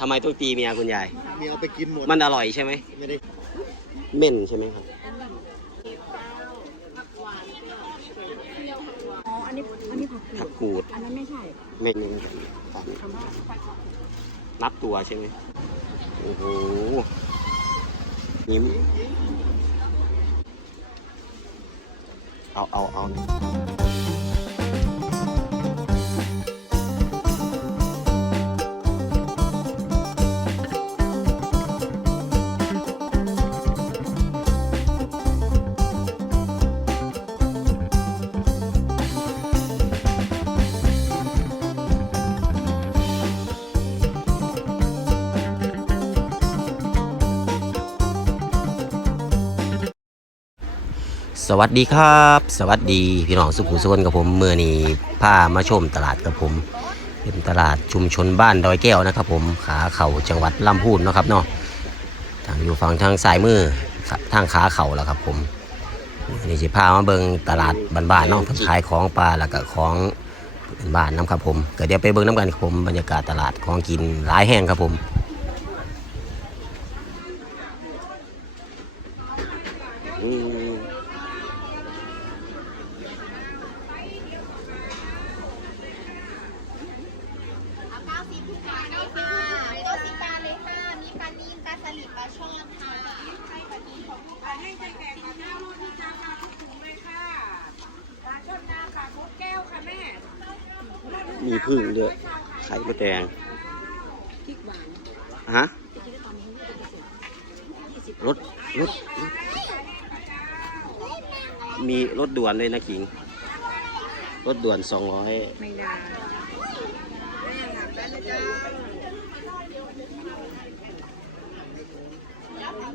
ทำไมต้องตีเมียคุณยาย เมียเอาไปกินหมดมันอร่อยใช่ไหมไม่ได้เม่นใช่ไหมครับ อ๋อ อันนี้ อันนี้ผักกูผัดกกูด อันนั้นไม่ใช่เม่นนี่ครับคำว่านับตัวใช่ไหมโอ้โหยิ้มเอาเอาเอา สวัสดีครับ สวัสดีพี่น้องสุขุมสุขนกับผมเมื่อนี้พามาชมตลาดกับผม เป็นตลาดชุมชนบ้านดอยแก้วนะครับ ผมขาเข่าจังหวัดลำพูนนะครับเนาะทางอยู่ฝั่งทางซ้ายมือทางขาเข่าแล้วครับผมนี่จะพามาเบิงตลาดบ้านๆเนาะขายของปลาแล้วก็ของบ้านน้ำครับผมก็เดี๋ยวไปเบิงน้ำกันครับผมบรรยากาศตลาดของกินหลายแห่งครับผม อืม เอาเก้าสิบทุกบาทเลยค่ะเก้าสิบบาทเลยค่ะ มีปลานีนปลาสลิดปลาช่อนค่ะ มีพึ่งด้วยไข่มดแดงพริกหวานฮะจะกินได้ตอนนี้ไม่เป็นยี่สิบรถรถมีรถด่วนเลยนะขิง รถด่วนสองร้อยไม่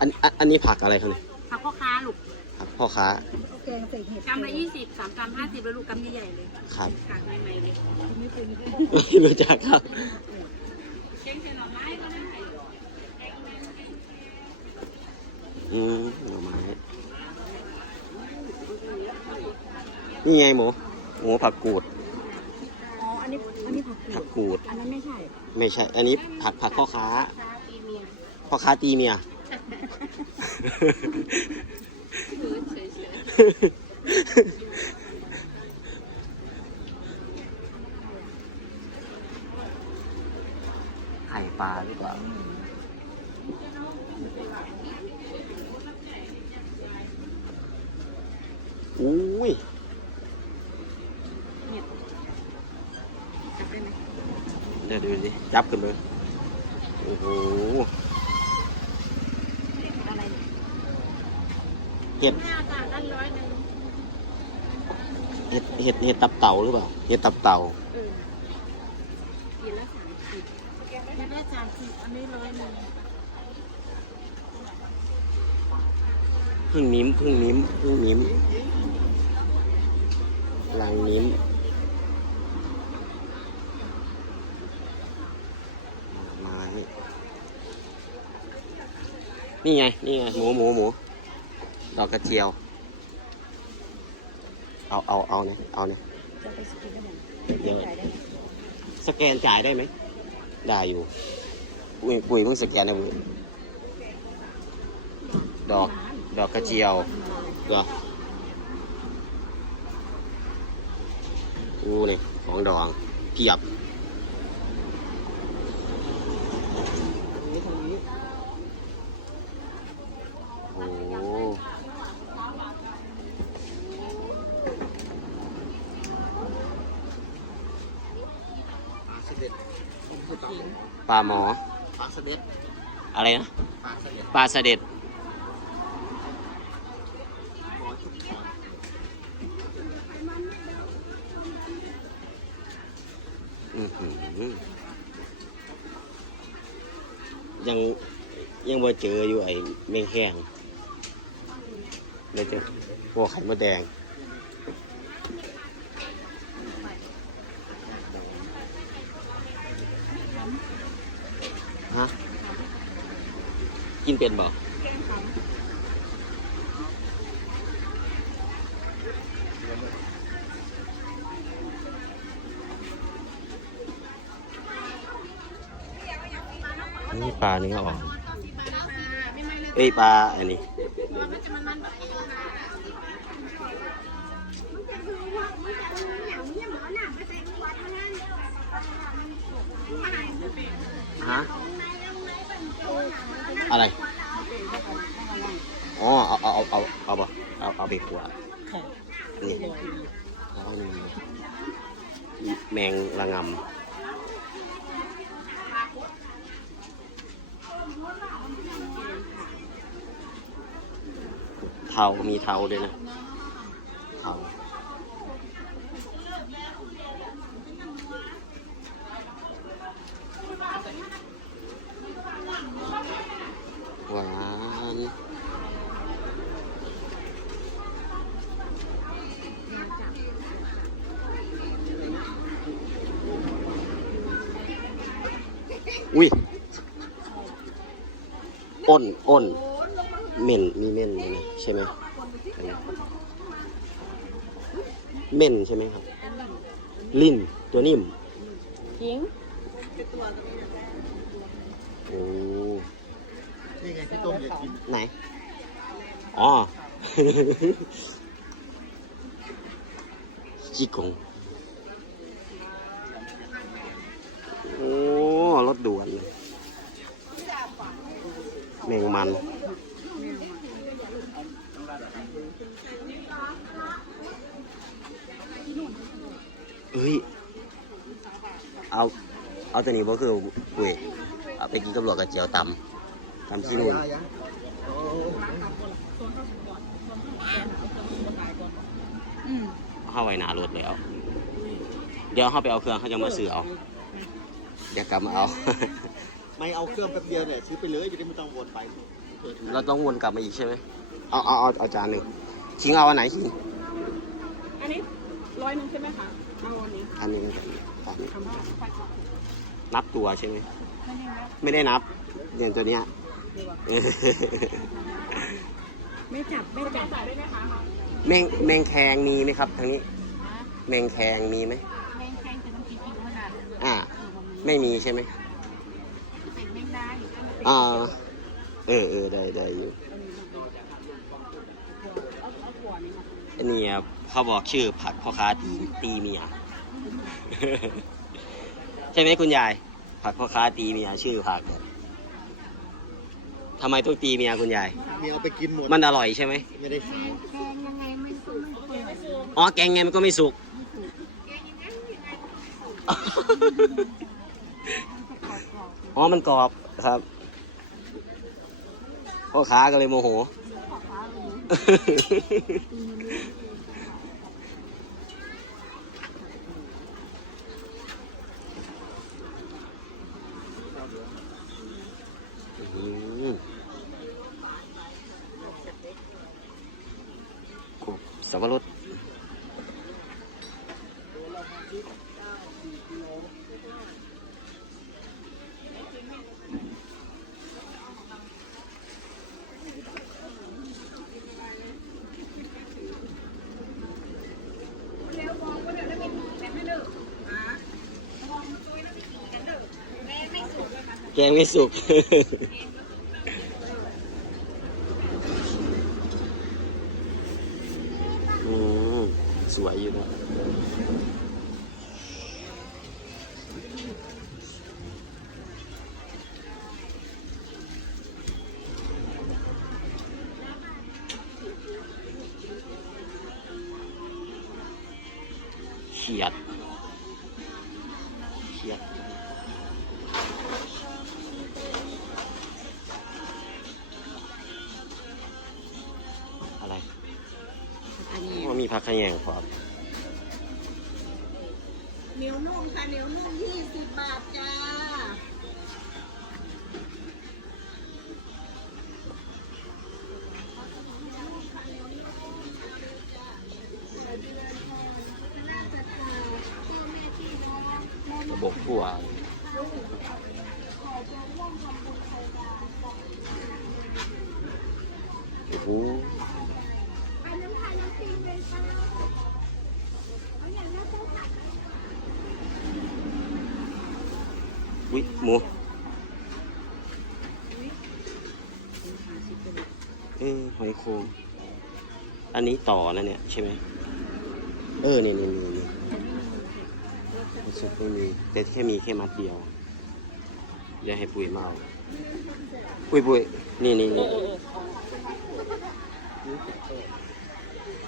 อันอันอันนี้ผักอะไรครับเนี่ยผักพ่อค้าลูกผักพ่อค้าแกงใส่เห็ดกำละยี่สิบสามกำห้าสิบแล้วลูกกำใหญ่ๆเลยครับกลางใหม่ๆเลยไม่เป็นไม่รู้จักครับเก่งใส่หน่อไม้ก็ได้อืมหน่อไม้นี่ไงหมูหมูผักกูดอ๋ออันนี้อันนี้ผักกูผัดกกูดอันนั้นไม่ใช่ ไม่ใช่ อันนี้ผักผักพ่อค้าพ่อค้าตีเมีย ไข่ปลาหรือเปล่าอุ้ยจับได้ไหมเดี๋ยวดูสิจับกันเลยโอ้โห อะไร เห็ดเห็ดเห็ดเห็ดตับเต่าหรือเปล่า เห็ดตับเต่าเออกินละสามสิบแค่ได้สามสิบอันนี้ร้อยหนึ่งพึ่งนิ้มพึ่งนิ้มพึ่งนิ้มลังนิ้มไม้นี่ไง นี่ไง หมูหมูหมู ดอกกระเจียว เอาเอาเอาเนี่ยเอาเนี่ยจะไปสกินได้ไหมเดี๋ยวจ่ายได้ไหมสแกนจ่ายได้ไหม ได้อยู่ปุ้ยปุ้ยเพิ่งสแกนนะปุ้ยดอกดอกกระเจียวเหรออู้นี่ของดองเพียบ โอ้โห ปลาหมอ ปลาสเด็ดอะไรนะ ปลาสเด็ดปลาเสด็จอือหือยังยังบ่เจออยู่ไอ้แมงแข้งเดี๋ยวเจอพวกไข่มดแดง ฮะ กินเป็นบ่นี่ปลาเนื้อออก เอ้ยปลาอันนี้ ฮะ อะไร อ๋อ เอา เอา เอา เอาเอาบ่เอา เอา ไปขัวนี่เอานี่แมงระงำเทามีเทาด้วยนะ เทา หวาน อุ้ยอ้นอ้นเม่นมีเม่นอยู่นะใช่ไหมอันนี้เม่นใช่ไหมครับ ลิ้นตัวนิ่มยิงโอ้นี่ไงพี่ต้มอยากกินไหน อ๋อจิกงโอ้ รถด่วนเลยแมงมัน เฮ้ย เอา เอาตัวนี้บ่คือคุยเอาไปกินกับหลวกกับเจียวตำตำที่นู่นอืมเข้าไว้หนารถแล้ว เดี๋ยวเข้าไปเอาเครื่องเขาจะมาซื้อเอา เดี๋ยวกลับมาเอา ไม่เอาเครื่องแป๊บเดียวเนี่ยซื้อไปเลยจะได้ไม่ต้องวนไปเราต้องวนกลับมาอีกใช่ไหมเอาเอาเอาเอาจานหนึ่งชิงเอาอันไหนชิงอันนี้ร้อยหนึ่งใช่ไหมคะเอาอันนี้อันนี้นะครับอันนี้ทำให้ไฟนับตัวใช่ไหมไม่ได้นะไม่ได้นับเนี่ยตัวเนี้ยไม่จับไม่จับจ่ายได้ไหมคะแมงแมงแคงมีไหมครับทางนี้ แมงแคงมีไหม ไม่มีใช่ไหมเป็นแมงดาอยู่ก็มันเป็นอ่า เออเออได้ได้อยู่เอาเอาขวดนี้มาอันนี้ครับเขาบอกชื่อผักพ่อค้าตีตีเมีย ใช่ไหมคุณยาย ผักพ่อค้าตีเมียชื่อผักเนี่ยทำไมต้องตีเมียคุณยาย เมียเอาไปกินหมดมันอร่อยใช่ไหมไม่ได้ขายแกงยังไงไม่สุกไม่เปื่อยอ๋อแกงไงมันก็ไม่สุก อ๋อมันกรอบครับ พ่อค้าก็เลยโมโหอืมกบสับปะรด งไม่สุก อืม สวยอยู่นะ พักขยงครับเหนียวนุ่มค่ะเหนียวนุ่มยี่สิบบาทจ้า วิหมูเออหอยโครงอันนี้ต่อแล้วเนี่ยใช่ไหมเออนี่นี่นี่นี่รู้สึกไม่มีแต่แค่มีแค่มัดเดียวเดี๋ยวให้ปุ๋ยมาเอาปุ๋ยปุ๋ยนี่นี่นี่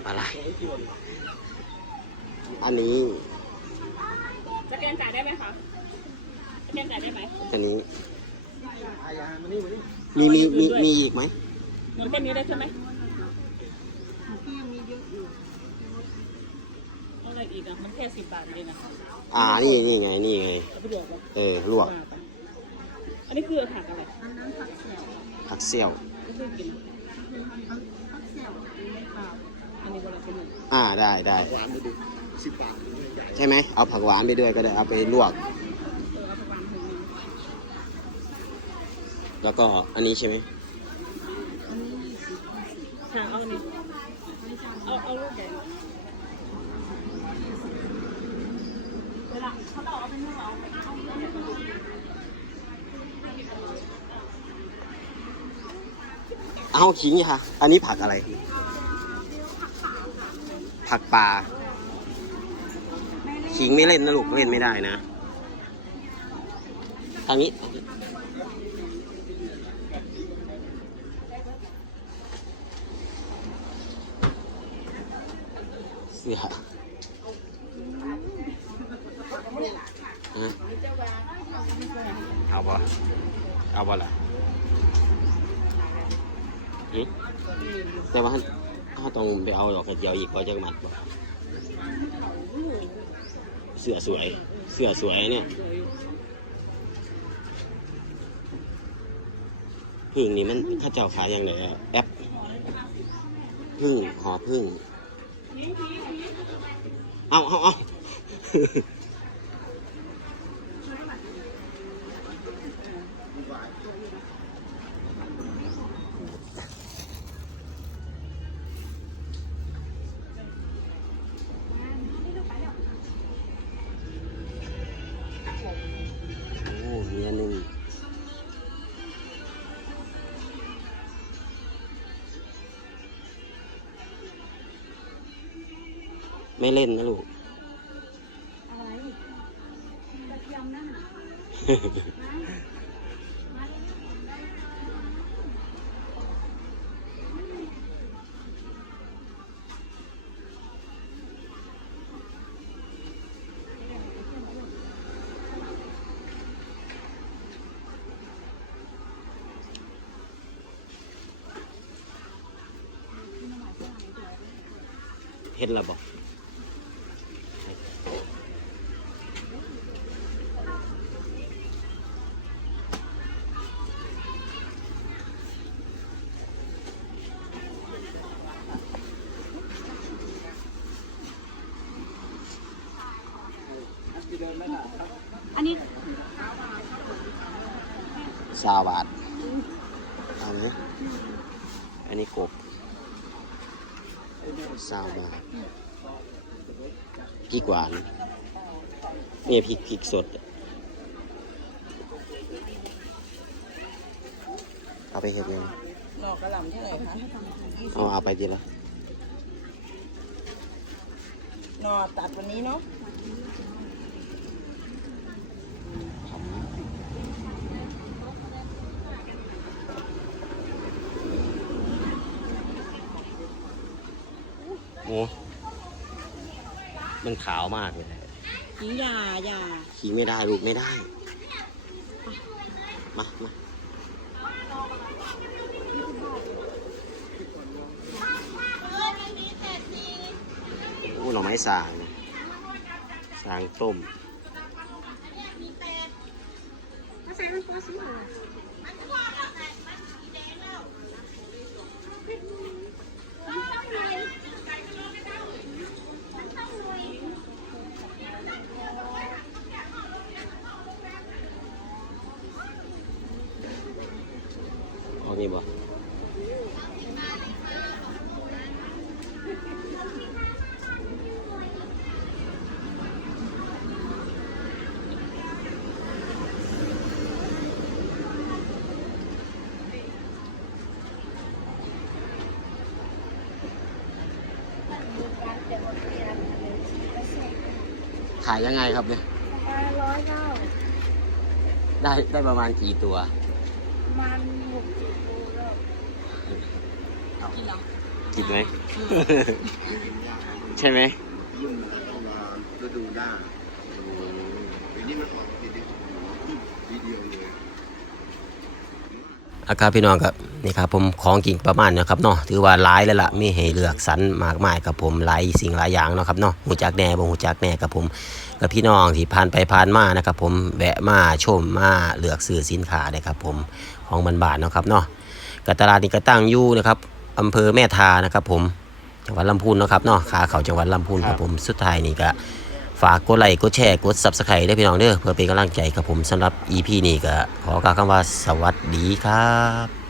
อะไร อันนี้สแกนจ่ายได้ไหมคะสแกนจ่ายได้ไหมอันนี้ อายามานี่มานี่มีมีมีมีอีกไหมเงินแค่นี้ได้ใช่ไหมที่ยังมีเยอะอยู่เท่าไหร่อีกอะมันแค่สิบบาทเองนะอ่านี่นี่ไงนี่ไงเอาไปดอกวะเออลวกบาทอะอันนี้คือผักอะไรอันนั้นผักแสวผักเสี่ยว ไม่เคยกินผักแสวไม่เปล่าอันนี้เวลาเป็นหนึ่งอ่าได้ได้หวานมาดิสิบบาทเลยใหญ่ใช่ไหมเอาผักหวานไปด้วยก็ได้เอาไปลวก เออเอาไปวางถึงนึง แล้วก็อันนี้ใช่ไหมอันนี้ยี่สิบค่ะเอาอันนี้เอาเอาลูกใหญ่เวลาเขาเราเอาไปนึ่งเอาไปเอาไปนึ่งเอาขิงค่ะ อันนี้ผักอะไร ผักปลาขิงไม่เล่นนะลูกเล่นไม่ได้นะ ทางนี้ เสือฮะเอาปะเอาปะล่ะหึแต่ว่าเขาต้องไปเอาดอกกระเจียวอีกก็จะมัดบ่เสือสวย เสือสวยเนี่ยพึ่งนี่มันข้าเจ้าขายอย่างไรอะแอปพึ่งหอพึ่ง เอาเอาเอา ไม่เล่นนะลูกอะไรกระเทียมนั่นน่ะเฮ็ดและบอกอันนี้สาบาท เอาไหมอันนี้กบสาบาทพริกหวานนี่พริกพริกสด เอาไปเห็ดยังหนอกกระหล่ำเท่าไหร่คะเอาเอาไปดีละหนอตัดวันนี้เนาะ อ้มันขาวมากเลยหญิงยาอยาขี่ไม่ได้ลูกไม่ได้ มามาโอ้หน่อไม้สางสางต้มข ขายยังไงครับเนี่ยร้อยเก้าได้ได้ประมาณกี่ตัวมันหกสิบโลแล้วกินไหมใช่ไหมยิ่งเอามาฤดูหน้าปีนี้มันออกทีเดียวทีเดียวเลย อาการพี่น้องครับนี่ครับผมของจริงประมาณนะครับเนาะถือว่าหลายแล้วล่ะมีให้เลือกสรรมากมายครับผมหลายสิ่งหลายอย่างเนาะครับเนาะหูจักแน่บ่หูจักแน่ครับผมกับพี่น้องที่ผ่านไปผ่านมานะครับผมแวะมาชมมาเลือกซื้อสินค้าได้ครับผมของบ้านๆเนาะครับเนาะกับตลาดนี้ก็ตั้งอยู่นะครับอำเภอแม่ทานะครับผมจังหวัดลำพูนเนาะครับเนาะขาเขาจังหวัดลำพูนครับผมสุดท้ายนี่ก็ ฝากกดไลค์กดแชร์กด Subscribe ด้วยพี่น้องเด้อเพื่อเป็นกำลังใจครับผมสำหรับ EP นี้ก็ขอกล่าวคำว่าสวัสดีครับ